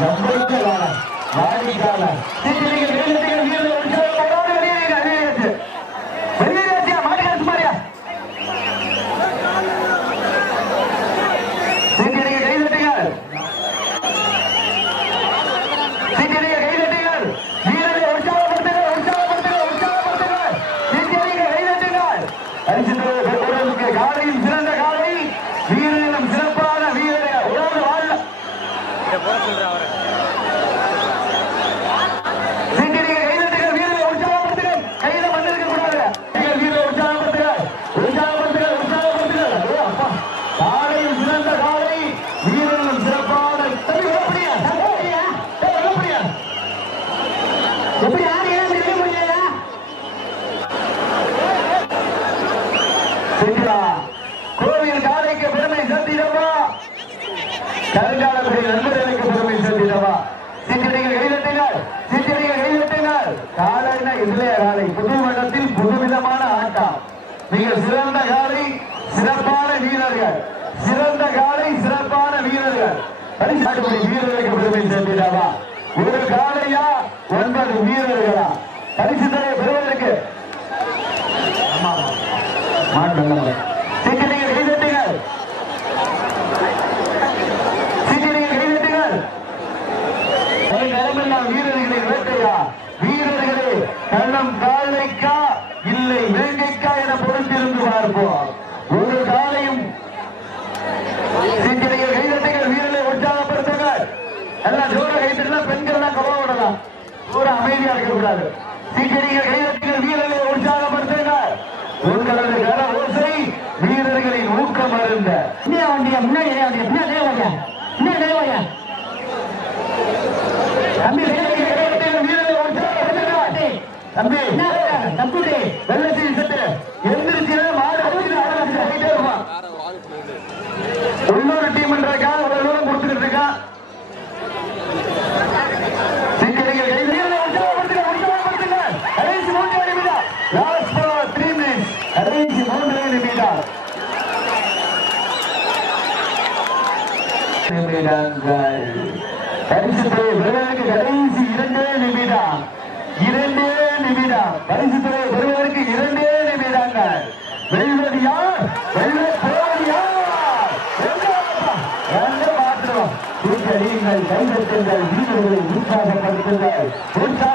நம்பருக்கான வாடிக்கான சீக்கிரம் கைதட்டுங்கள் சரிங்களா கோவில் காலைக்கு பெருமை சேர்த்திடவா? கருங்காலப்படி நண்பர்களுக்கு பெருமை சேர்த்திடவா? சித்திரிகள் கைதட்டுங்கள் சித்திரிகள் கைதட்டுங்கள் காலைனா இதுலையா காலை புது வடத்தில் புதுவிதமான ஆட்டம். மிக சிறந்த காலை சிறப்பான வீரர்கள். சிறந்த காலை சிறப்பான வீரர்கள். வீரர்களுக்கு பெருமை சேர்த்திடவா? ஒரு காலையா? ஒன்பது வீரர்களா? ஒரு வீரர்களே வேட்டையா வீரர்களே கள்ளம் காலைக்கா இல்லை வேங்கைக்கா என பொறுத்திருந்து பார்ப்போம். ஒரு காலையும் சீக்கிரம் கைதட்டுங்கள் வீரர்களை உற்சாகப்படுத்துங்க எல்லாம் ஜோர கைதட்டலாம் பெண்கள்லாம் கவலை விடலாம் ஒரு அமைதியா இருக்கக்கூடாது. சீக்கிரம் கைதட்டுகள் வீரர்களை உற்சாகப்படுத்துங்க உங்களது கர ஓசை வீரர்களின் ஊக்கம் அருந்த முன்னாடி வண்டியா? முன்னாடி முன்னாடி ஃபார் டீம் மினிட்ஸ் கடைசி மூன்று நிமிடம் நிமிடங்கள் பரிசுத்துறை பெறுவதற்கு கடைசி இரண்டே நிமிடம். இரண்டே நிமிடம். பரிசுத்துறை துறை நீங்கள் கைதட்டுங்கள் வீரர்களை உற்சாகப்படுத்துங்கள் உற்சாக